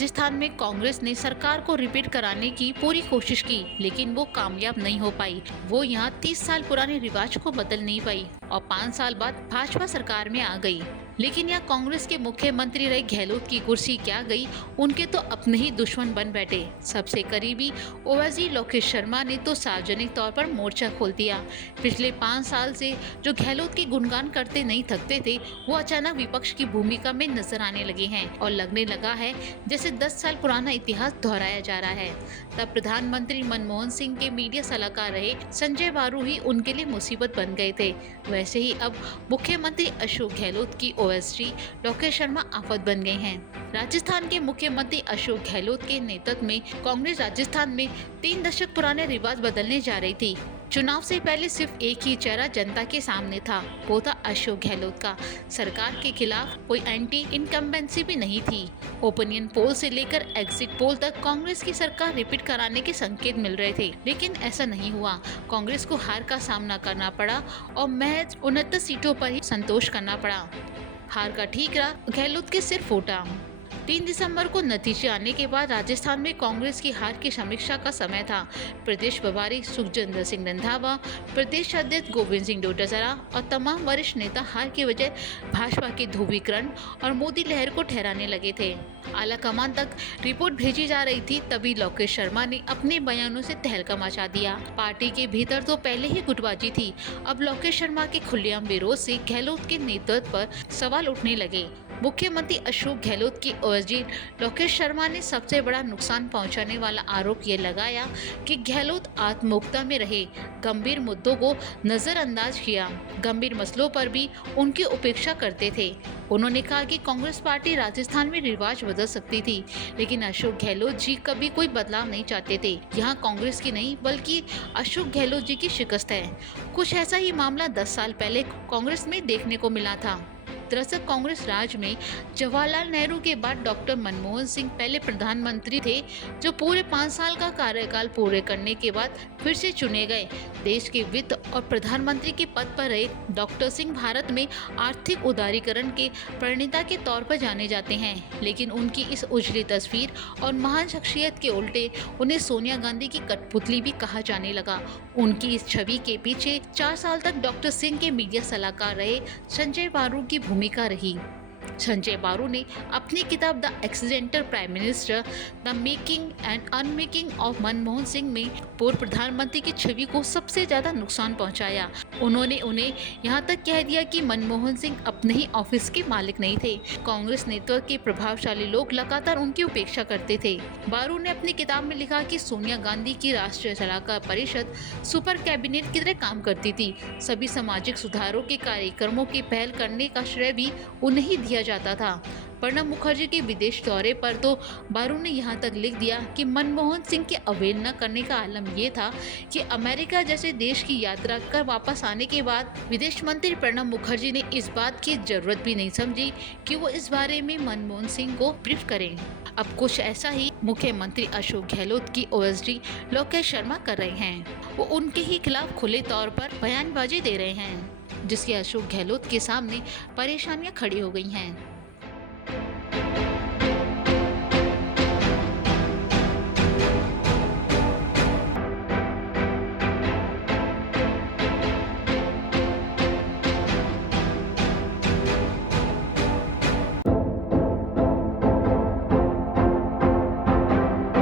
राजस्थान में कांग्रेस ने सरकार को रिपीट कराने की पूरी कोशिश की, लेकिन वो कामयाब नहीं हो पाई। वो यहाँ 30 साल पुराने रिवाज को बदल नहीं पाई और 5 साल बाद भाजपा सरकार में आ गई। लेकिन यहाँ कांग्रेस के मुख्यमंत्री रहे गहलोत की कुर्सी क्या गई, उनके तो अपने ही दुश्मन बन बैठे। सबसे करीबी ओवैसी लोकेश शर्मा ने तो सार्वजनिक तौर पर मोर्चा खोल दिया। पिछले 5 साल से जो गहलोत की गुणगान करते नहीं थकते थे, वो अचानक विपक्ष की भूमिका में नजर आने लगे हैं और लगने लगा है जैसे 10 साल पुराना इतिहास दोहराया जा रहा है। तब प्रधानमंत्री मनमोहन सिंह के मीडिया सलाहकार रहे संजय बारू ही उनके लिए मुसीबत बन गए थे। वैसे ही अब मुख्यमंत्री अशोक गहलोत की ओवैसी लोकेश शर्मा आफत बन गए हैं। राजस्थान के मुख्यमंत्री अशोक गहलोत के नेतृत्व में कांग्रेस राजस्थान में 3 दशक पुराने रिवाज बदलने जा रही थी। चुनाव से पहले सिर्फ एक ही चेहरा जनता के सामने था, वो था अशोक गहलोत का। सरकार के खिलाफ कोई एंटी इनकम्बेंसी भी नहीं थी। ओपिनियन पोल से लेकर एग्जिट पोल तक कांग्रेस की सरकार रिपीट कराने के संकेत मिल रहे थे, लेकिन ऐसा नहीं हुआ। कांग्रेस को हार का सामना करना पड़ा और महज 69 सीटों पर ही संतोष करना पड़ा। हार का ठीकरा गहलोत के सिर फूटा। 3 दिसंबर को नतीजे आने के बाद राजस्थान में कांग्रेस की हार की समीक्षा का समय था। प्रदेश प्रभारी सुखजिंदर सिंह रंधावा, प्रदेश अध्यक्ष गोविंद सिंह डोटासरा और तमाम वरिष्ठ नेता हार की वजह भाजपा के ध्रुवीकरण और मोदी लहर को ठहराने लगे थे। आला कमान तक रिपोर्ट भेजी जा रही थी, तभी लोकेश शर्मा ने अपने बयानों से तहलका मचा दिया। पार्टी के भीतर तो पहले ही गुटबाजी थी, अब लोकेश शर्मा के खुलेआम विरोध से गहलोत के नेतृत्व पर सवाल उठने लगे। मुख्यमंत्री अशोक गहलोत की ओवैसी लोकेश शर्मा ने सबसे बड़ा नुकसान पहुंचाने वाला आरोप ये लगाया कि गहलोत आत्ममुक्ता में रहे, गंभीर मुद्दों को नजरअंदाज किया, गंभीर मसलों पर भी उनकी उपेक्षा करते थे। उन्होंने कहा कि कांग्रेस पार्टी राजस्थान में रिवाज बदल सकती थी, लेकिन अशोक गहलोत जी कभी कोई बदलाव नहीं चाहते थे। यहाँ कांग्रेस की नहीं बल्कि अशोक गहलोत जी की शिकस्त है। कुछ ऐसा ही मामला 10 साल पहले कांग्रेस में देखने को मिला था। दरअसल कांग्रेस राज में जवाहरलाल नेहरू के बाद डॉक्टर मनमोहन सिंह पहले प्रधानमंत्री थे, जो पूरे 5 साल का कार्यकाल पूरे करने के बाद फिर से चुने गए। देश के वित्त और प्रधानमंत्री के पद पर रहे डॉक्टर सिंह भारत में आर्थिक उदारीकरण के प्रणेता के तौर पर जाने जाते हैं, लेकिन उनकी इस उजली तस्वीर और महान शख्सियत के उल्टे उन्हें सोनिया गांधी की कठपुतली भी कहा जाने लगा। उनकी इस छवि के पीछे 4 साल तक डॉक्टर सिंह के मीडिया सलाहकार रहे संजय बारू की भूमिका रही। संजय बारू ने अपनी किताब the accidental prime minister, the making and unmaking of Manmohan Singh में पूर्व प्रधानमंत्री की छवि को सबसे ज्यादा नुकसान पहुंचाया। उन्होंने उन्हें यहाँ तक कह दिया कि मनमोहन सिंह अपने ही ऑफिस के मालिक नहीं थे। कांग्रेस नेतृत्व के प्रभावशाली लोग लगातार उनकी उपेक्षा करते थे। बारू ने अपनी किताब में लिखा कि सोनिया गांधी की राष्ट्रीय सलाहकार परिषद सुपर कैबिनेट की तरह काम करती थी। सभी सामाजिक सुधारों के कार्यक्रमों की पहल करने का श्रेय भी उन्हें ही दिया जाता था। प्रणब मुखर्जी के विदेश दौरे पर तो बारू ने यहाँ तक लिख दिया कि मनमोहन सिंह की अवहेलना करने का आलम ये था कि अमेरिका जैसे देश की यात्रा कर वापस आने के बाद विदेश मंत्री प्रणब मुखर्जी ने इस बात की जरूरत भी नहीं समझी कि वो इस बारे में मनमोहन सिंह को ब्रीफ करें। अब कुछ ऐसा ही मुख्यमंत्री अशोक गहलोत की ओवैसी लोकेश शर्मा कर रहे हैं। वो उनके ही खिलाफ खुले तौर पर बयानबाजी दे रहे हैं, जिसके अशोक गहलोत के सामने परेशानियां खड़ी हो गई हैं।